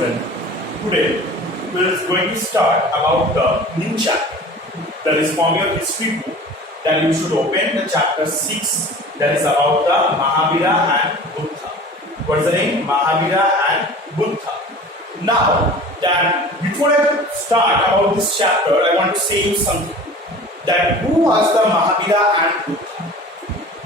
student, today we are going to start about the new chapter that is from your history book. That you should open the chapter 6, that is about the Mahavira and Buddha. What is the name? Mahavira and Buddha. Now, that before I start about this chapter, I want to say you something. That who was the Mahavira and Buddha?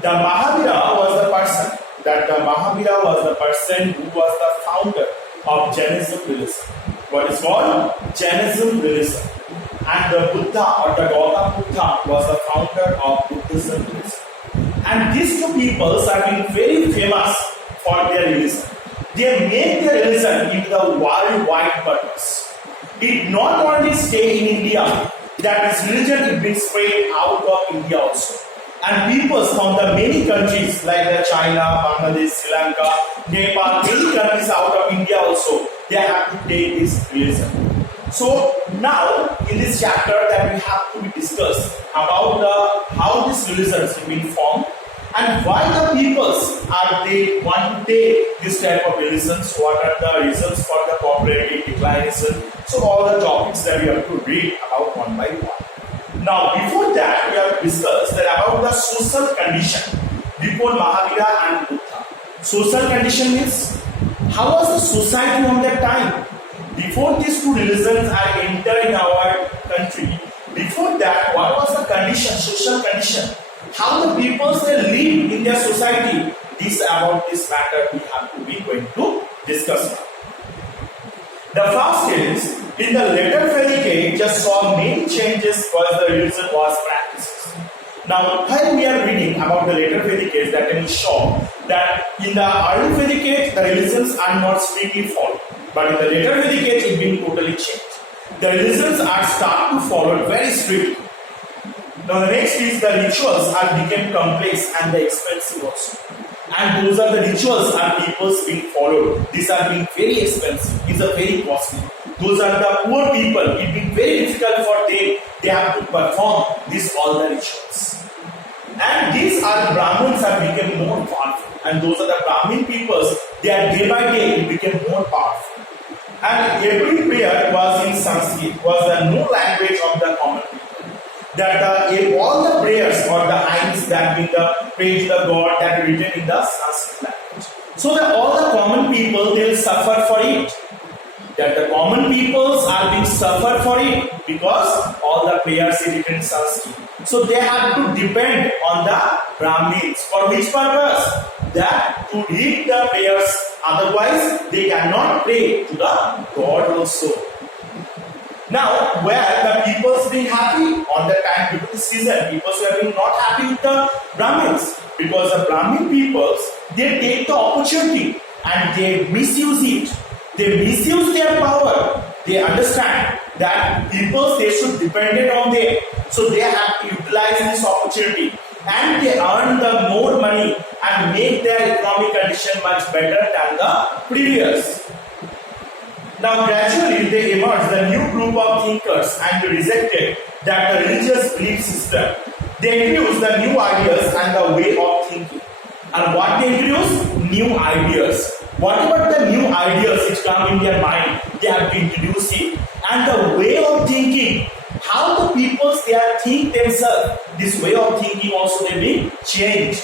The Mahavira was the person. Mahavira was the person who was the founder of Jainism Buddhism. What is called Jainism Buddhism. And the Buddha or the Gautama Buddha was the founder of Buddhism Buddhism. And these two peoples have been very famous for their religion. They made their religion into the worldwide purpose. It not only stay in India, that this religion is being spread out of India also. And people from the many countries like China, Bangladesh, Sri Lanka, Nepal, many countries out of India also, they have to take this religion. So now in this chapter that we have to discuss about how this religion is being formed and why the peoples are they want to take this type of religions, what are the reasons for the popularity, declination. So all the topics that we have to read about one by one. Now before that we have discussed that about the social condition before Mahavira and Buddha. Social condition means how was the society on that time? Before these two religions are entered in our country, before that, what was the condition, social condition? How the peoples they live in their society? About this matter we have to be going to discuss now. The first is, in the later Vedic age, just saw many changes as the religion was practiced. Now, while we are reading about the later Vedic age, that can show that in the early Vedic age, the religions are not strictly followed. But in the later Vedic age, it been totally changed. The religions are start to follow very strictly. Now the next is the rituals are become complex and the expensive also. And those are the rituals and peoples being followed. These are being very expensive. These are very costly. Those are the poor people. It being very difficult for them. They have to perform all the rituals. And these are Brahmins have become more powerful. And those are the Brahmin peoples. They are day by day it became more powerful. And every prayer was in Sanskrit, was the new language of the common people. That all the prayers or the hymns that being the praise to the God that are written in the Sanskrit language. So that all the common people they will suffer for it. That the common peoples are being suffered for it because all the prayers are written in Sanskrit. So they have to depend on the Brahmins. For which purpose? That to read the prayers, otherwise they cannot pray to the God also. Now, where the peoples being happy on the time due to the season, peoples were being not happy with the Brahmins because the Brahmin peoples they take the opportunity and they misuse it. They misuse their power. They understand that peoples they should depend on them, so they have to utilize this opportunity and they earn the more money and make their economic condition much better than the previous. Now gradually they emerged the new group of thinkers and they rejected that the religious belief system. They introduced the new ideas and the way of thinking. And what they introduced? New ideas. Whatever the new ideas which come in their mind, they have to introduce it. And the way of thinking, how the people they are think themselves, this way of thinking also they be changed.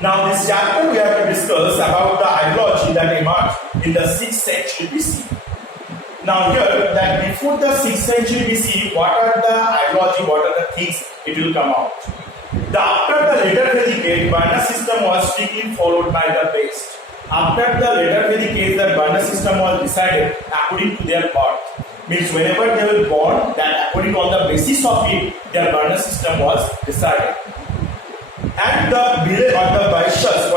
Now this chapter we have to discuss about the ideology that emerged in the 6th century BC. Now here that before the 6th century BC, what are the ideology, what are the things it will come out. After the later Vedic age, Varna system was strictly followed by the West. After the later Vedic age, the Varna system was decided according to their birth. Means whenever they were born, that according on the basis of it, their Varna system was decided. And the village or the Vaishyas,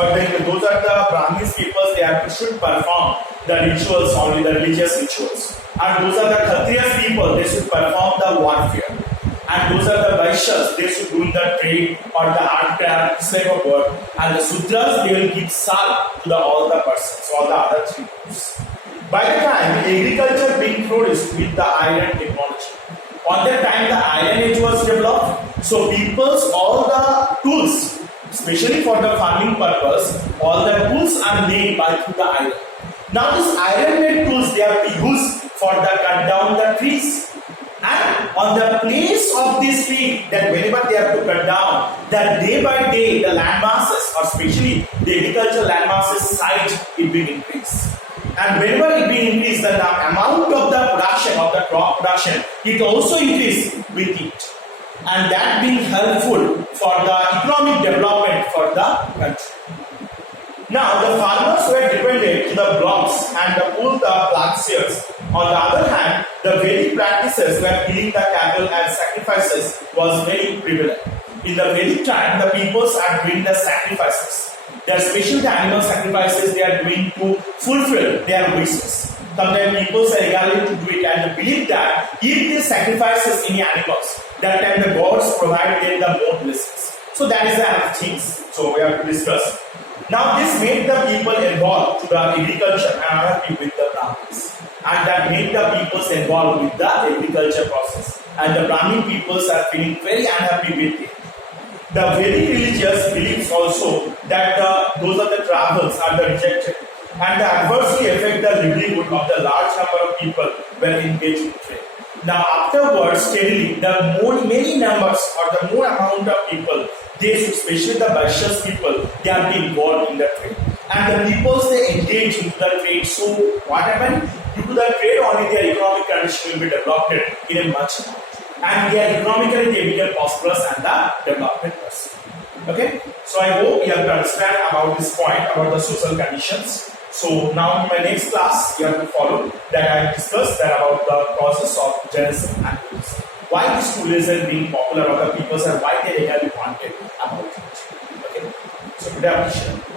those are the Brahmins people, they should perform the rituals, only the religious rituals. And those are the Kshatriyas people, they should perform the warfare. And those are the Vaishyas, they should do the trade or the art craft, this type of work. And the Sudras, they will give sal to all the persons, all the other three groups. By the time agriculture being flourished with the iron technology, on that time the iron age was developed, so people's all the tools, especially for the farming purpose, all the tools are made by through the iron. Now these iron made tools, they are used for the cut down the trees. And on the place of this tree, that whenever they have to cut down, that day by day the land masses, or especially the agricultural land masses size, it will increase. And whenever it will increase, the amount of the production of the crop production, it also increase with it. And that being helpful for the economic development for the country. Now the farmers were dependent to the blocks and the pull the plowshares. On the other hand, the Vedic practices were killing the cattle and sacrifices was very prevalent. In the Vedic time, the peoples are doing the sacrifices. They are special the animal sacrifices they are doing to fulfill their wishes. Sometimes people are eager to do it and believe that if they sacrifices any animals, that time the gods provide them the more blessings. So that is the other things. So we have to discuss. Now this made the people involved to the agriculture and unhappy with the Brahmins. And that made the peoples involved with the agriculture process. And the Brahmin peoples are feeling very unhappy with it. The Vedic religious believes also that those are the travels are the rejected and the adversely affect the livelihood of the large number of people when engaged in trade. Now afterwards, steadily, the many numbers or the more amount of people, they, especially the Vaishyas people, they are being involved in the trade. And the peoples they engage into the trade. So what happened? Due to the trade, only their economic condition will be developed in a much amount. And their economically they become prosperous and the development person. Okay? So I hope you have to understand about this point about the social conditions. So now in my next class, you have to follow that I discussed that about the process of Jainism and Buddhism. Why this tourism being popular of the peoples and why they really wanted about it. Okay? So today I will share.